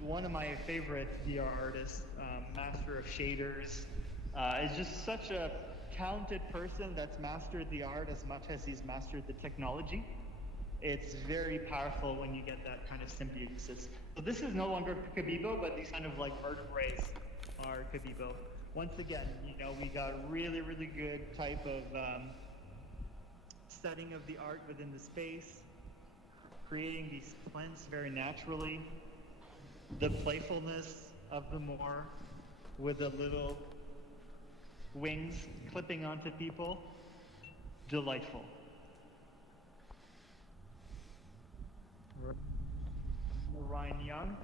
one of my favorite VR artists, master of shaders, is just such a talented person that's mastered the art as much as he's mastered the technology. It's very powerful when you get that kind of symbiosis. So this is no longer Kabibo, but these kind of like vertebrates are Kabibo. Once again, you know, we got really, really good type of setting of the art within the space, creating these plinths very naturally. The playfulness of the Moor with the little wings clipping onto people, delightful. Ryan Young.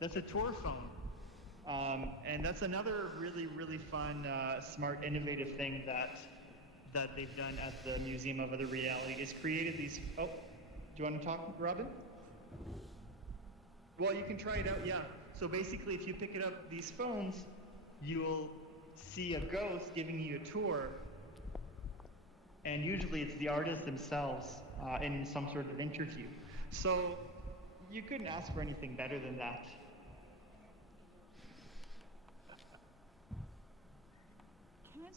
That's a tour phone. And that's another really, really fun, smart, innovative thing that they've done at the Museum of Other Reality is created these, oh, do you want to talk, Robin? Well, you can try it out, yeah. So basically, if you pick it up, these phones, you'll see a ghost giving you a tour. And usually it's the artists themselves in some sort of interview. So you couldn't ask for anything better than that.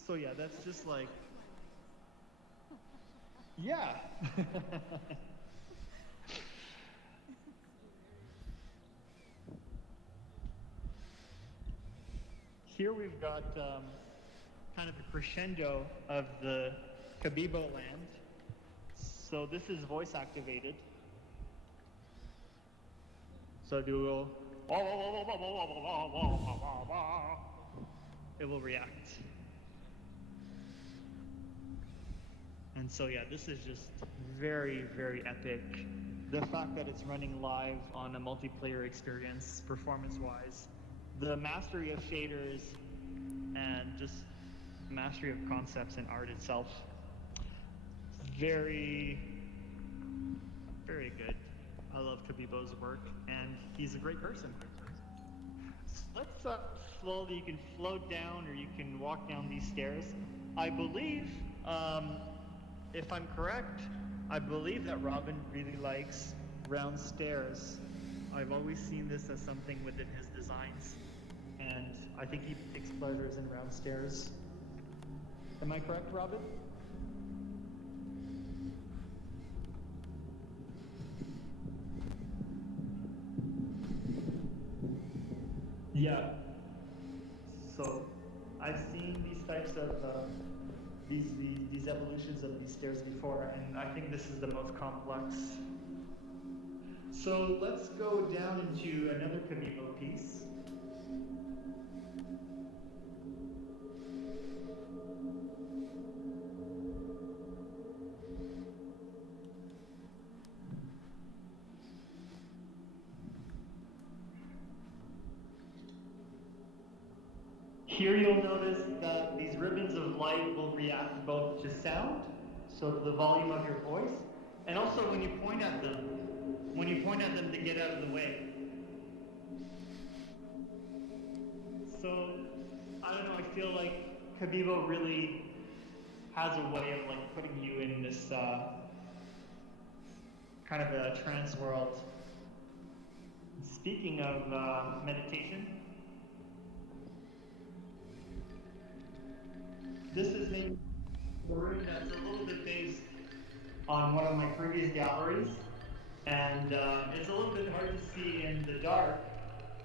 So yeah, that's just like, yeah. Here we've got kind of a crescendo of the Kabibo land. So this is voice activated. So do it will react. And so yeah, this is just very, very epic. The fact that it's running live on a multiplayer experience, performance-wise, the mastery of shaders, and just mastery of concepts and art itself. Very, very good. I love Kabibo's work, and he's a great person. Let's slowly, you can float down or you can walk down these stairs. I believe, if I'm correct, I believe that Robin really likes round stairs. I've always seen this as something within his designs, and I think he takes pleasures in round stairs. Am I correct, Robin? Yeah. So I've seen these types of these evolutions of these stairs before, and I think this is the most complex. So let's go down into another Kabibo piece. Here you'll notice that these ribbons of light will react both to sound, so to the volume of your voice, and also when you point at them to get out of the way. So, I don't know, I feel like Kabibo really has a way of like putting you in this kind of a trance world. Speaking of meditation, this is maybe the room that's a little bit based on one of my previous galleries, and it's a little bit hard to see in the dark.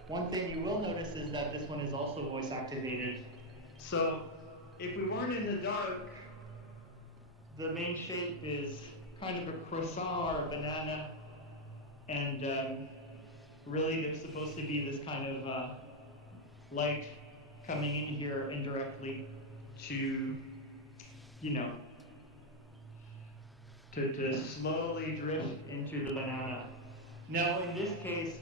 One thing you will notice is that this one is also voice activated. So if we weren't in the dark, the main shape is kind of a croissant or a banana, and really there's supposed to be this kind of light coming in here indirectly to, you know, to slowly drift into the banana. Now, in this case,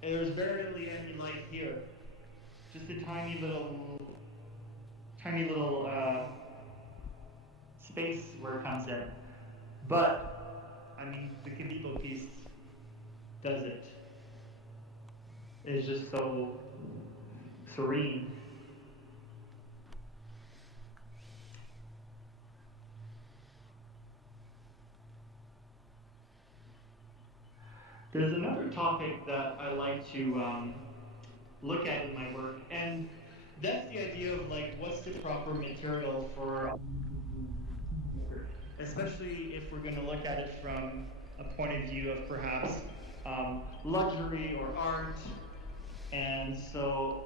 there's barely any light here. Just a tiny little space where it comes in. But, I mean, the Kabibo piece does it. It's just so serene. There's another topic that I like to look at in my work, and that's the idea of like, what's the proper material for especially if we're going to look at it from a point of view of perhaps luxury or art. And so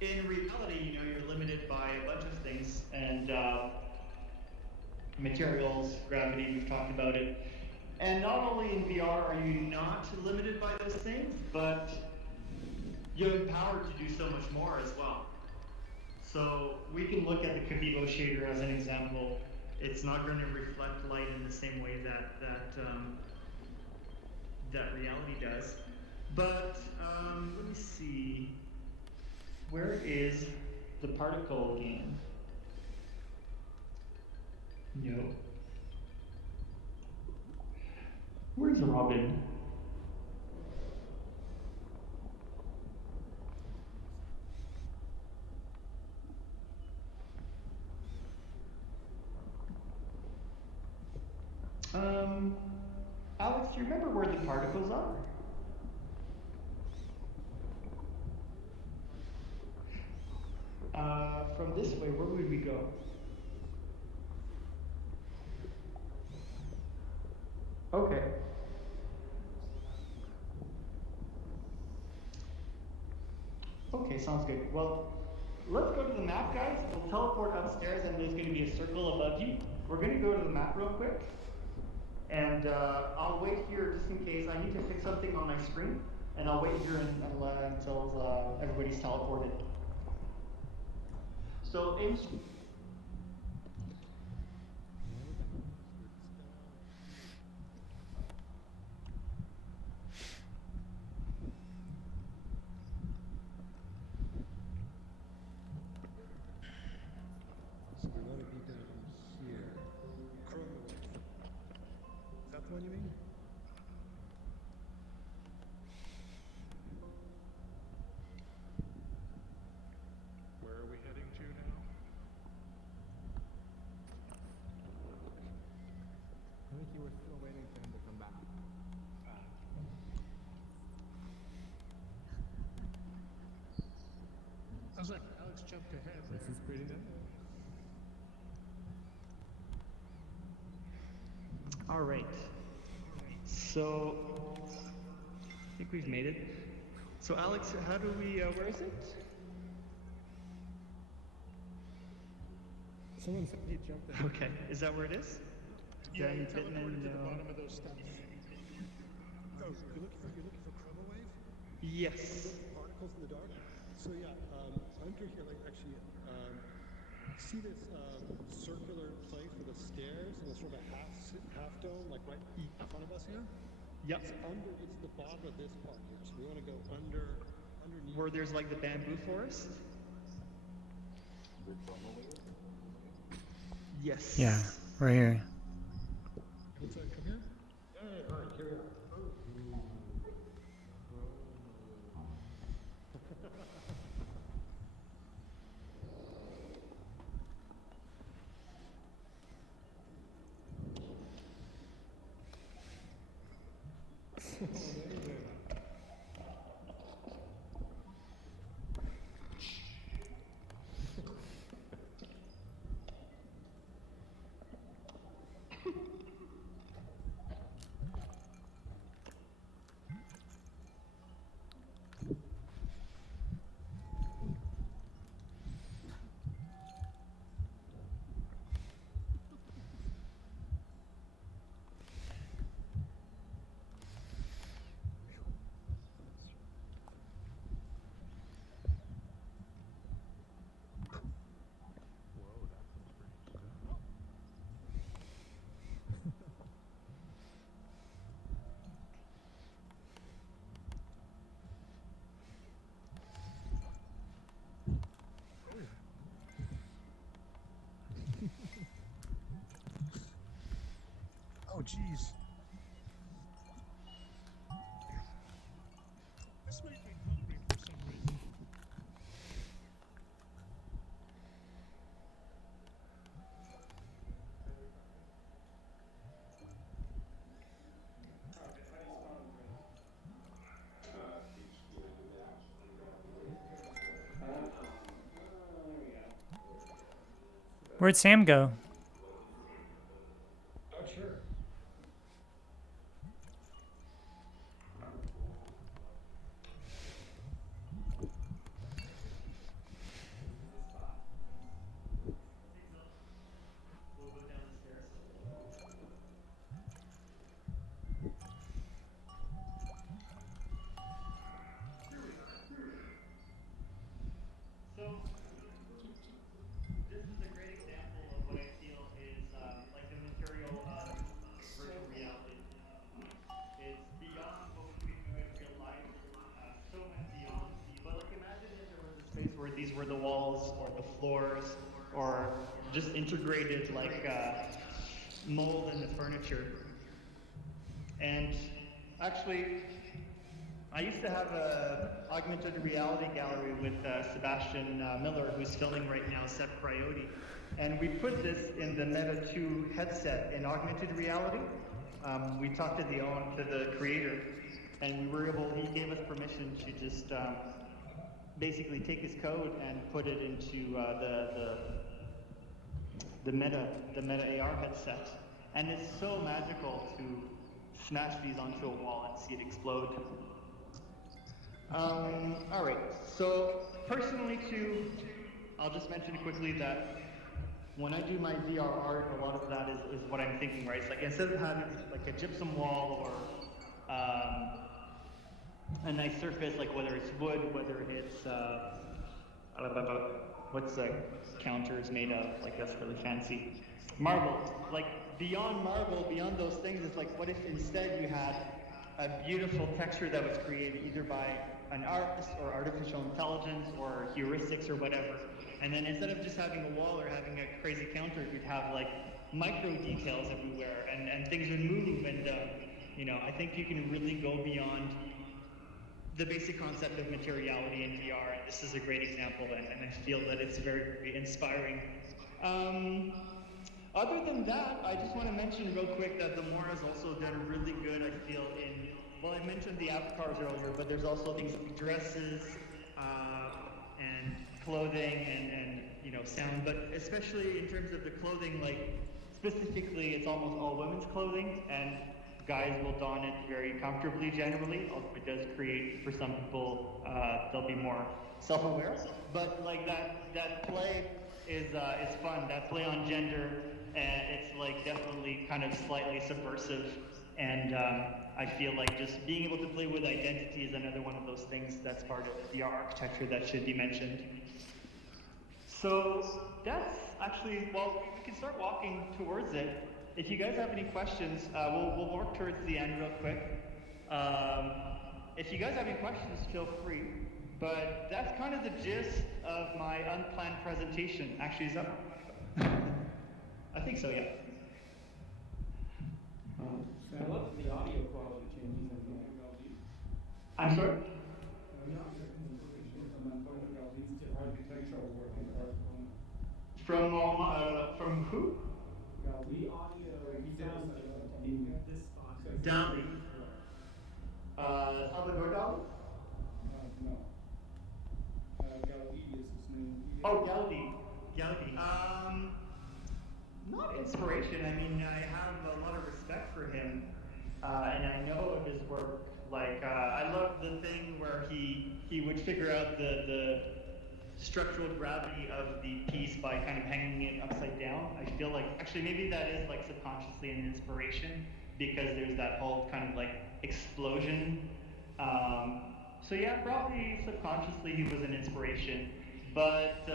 in reality, you know, you're limited by a bunch of things, and materials, gravity, we've talked about it. And not only in VR are you not limited by those things, but you're empowered to do so much more as well. So we can look at the Cavivo shader as an example. It's not going to reflect light in the same way that reality does. But let me see. Where is the particle again? No. Where's Robin? Alex, do you remember where the particles are? From this way, where would we go? Okay. Okay, sounds good. Well, let's go to the map, guys. We'll teleport upstairs, and there's going to be a circle above you. We're going to go to the map real quick. And I'll wait here just in case. I need to fix something on my screen. And I'll wait here until everybody's teleported. So, So we want to be down here. Chrome. Is that the one you mean? Where are we heading to now? I think you were still waiting for him to come back. I was like, Alex jumped ahead. This is pretty nice. all right. So, I think we've made it. So, Alex, how do we, where is it? Someone said he jumped ahead. Okay, is that where it is? Yeah, you Dan Pittman, teleported to the no. bottom of those steps. Oh, you're looking for chromawave? Yes. Particles in the dark? So yeah, under here, like actually, see this circular place with the stairs and the sort of half dome, like right in front of us here? Yep. It's the bottom of this part here. So we want to go underneath. Where there's like the bamboo forest? Yes. Yeah, right here. What's that? Come here? Yeah, all right, here we are. Oh, jeez. This makes me hungry for some reason. Where'd Sam go? just integrated like mold in the furniture. And actually, I used to have a augmented reality gallery with Sebastian Miller, who's filming right now, Seth Coyote. And we put this in the Meta 2 headset in augmented reality. We talked to the creator, and we were able, he gave us permission to just basically take his code and put it into the Meta AR headset. And it's so magical to smash these onto a wall and see it explode. All right, so personally too, I'll just mention quickly that when I do my VR art, a lot of that is what I'm thinking, right? It's like instead of having like a gypsum wall or a nice surface, like whether it's wood, whether it's, what's the counters made of, like that's really fancy. Marble, like beyond marble, beyond those things, it's like what if instead you had a beautiful texture that was created either by an artist or artificial intelligence or heuristics or whatever. And then instead of just having a wall or having a crazy counter, you'd have like micro details everywhere and things would move. And, I think you can really go beyond the basic concept of materiality in VR. And this is a great example. And I feel that it's very, very inspiring. Other than that, I just want to mention real quick that the More has also done really good, I feel, in, well, I mentioned the avatars earlier, but there's also things like dresses and clothing and sound, but especially in terms of the clothing, like specifically it's almost all women's clothing, and guys will don it very comfortably generally, although it does create, for some people, they'll be more self-aware, but like that play is fun, that play on gender, and it's like definitely kind of slightly subversive, and I feel like just being able to play with identity is another one of those things that's part of the VR architecture that should be mentioned. So that's actually, well, we can start walking towards it. If you guys have any questions, we'll work towards the end real quick. If you guys have any questions, feel free. But that's kind of the gist of my unplanned presentation. Actually, is that? I think so, yeah. I love the audio quality changes in the LD. I'm sorry? From who? The audio sounds in this spot. Dali. Salvador Dali? No. Gaudi is his name. Oh, Gaudi. Not inspiration. I mean, I have a lot of respect for him, and I know of his work. Like, I love the thing where he would figure out the structural gravity of the piece by kind of hanging it upside down. I feel like, actually, maybe that is like subconsciously an inspiration because there's that whole kind of like explosion. So yeah, probably subconsciously he was an inspiration, but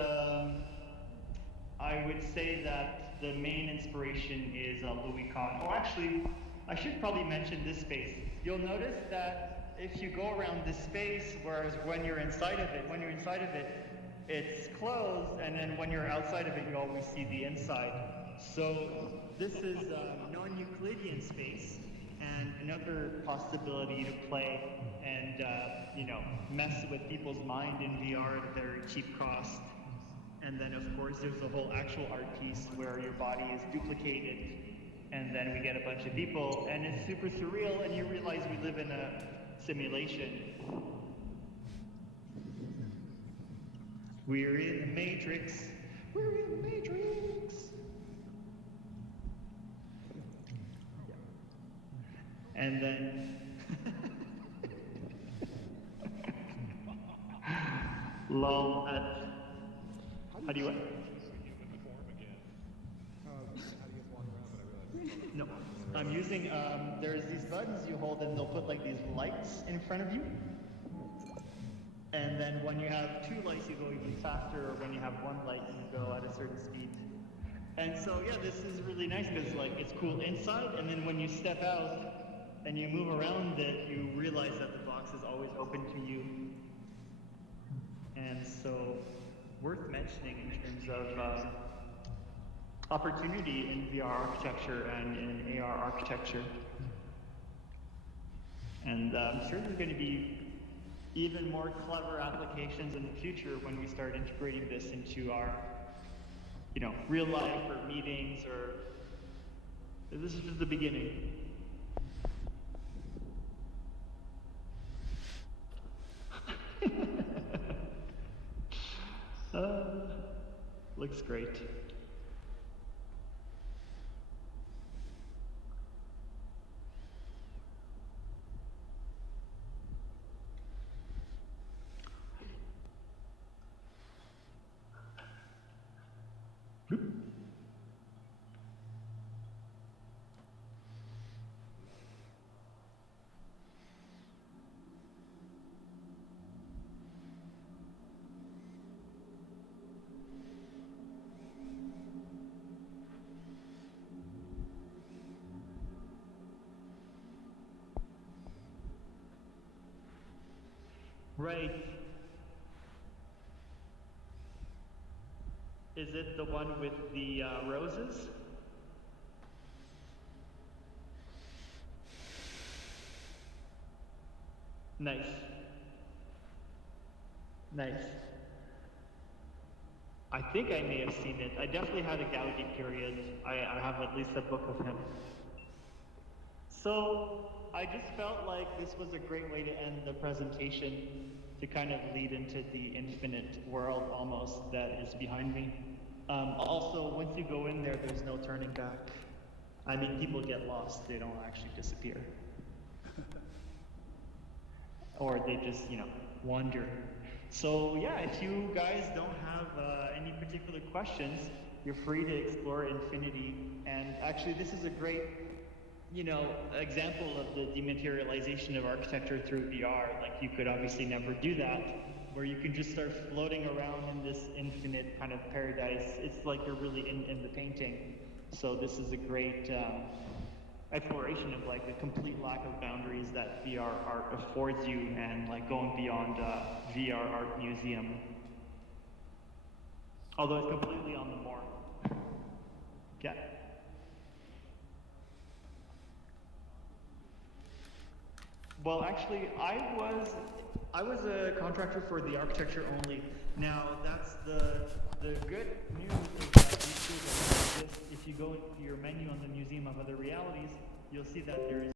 I would say that the main inspiration is Louis Kahn. Oh, actually, I should probably mention this space. You'll notice that if you go around this space, whereas when you're inside of it, it's closed, and then when you're outside of it, you always see the inside. So this is non-Euclidean space, and another possibility to play and mess with people's mind in VR at a very cheap cost. And then of course there's the whole actual art piece where your body is duplicated, and then we get a bunch of people, and it's super surreal, and you realize we live in a simulation. We're in the Matrix. We're in the Matrix. And then lol at how do you what? No, I'm using there's these buttons you hold and they'll put like these lights in front of you. And then when you have two lights, you go even faster, or when you have one light, you go at a certain speed. And so, yeah, this is really nice because, like, it's cool inside, and then when you step out and you move around it, you realize that the box is always open to you. And so, worth mentioning in terms of opportunity in VR architecture and in AR architecture. And I'm sure there's going to be even more clever applications in the future when we start integrating this into our, real life or meetings, or this is just the beginning. Looks great. Right. Is it the one with the roses? Nice. Nice. I think I may have seen it. I definitely had a Gaudi period. I have at least a book of him. So I just felt like this was a great way to end the presentation, to kind of lead into the infinite world almost that is behind me. Also, once you go in there, there's no turning back. I mean, people get lost, they don't actually disappear. Or they just, wander. So yeah, if you guys don't have any particular questions, you're free to explore infinity. And actually, this is a great example of the dematerialization of architecture through VR. Like, you could obviously never do that, where you can just start floating around in this infinite kind of paradise. It's like you're really in the painting. So this is a great exploration of like the complete lack of boundaries that VR art affords you, and like going beyond VR art museum. Although it's completely on the more. Yeah. Well, actually, I was a contractor for the architecture only. Now, that's the good news is that you see that if you go into your menu on the Museum of Other Realities, you'll see that there is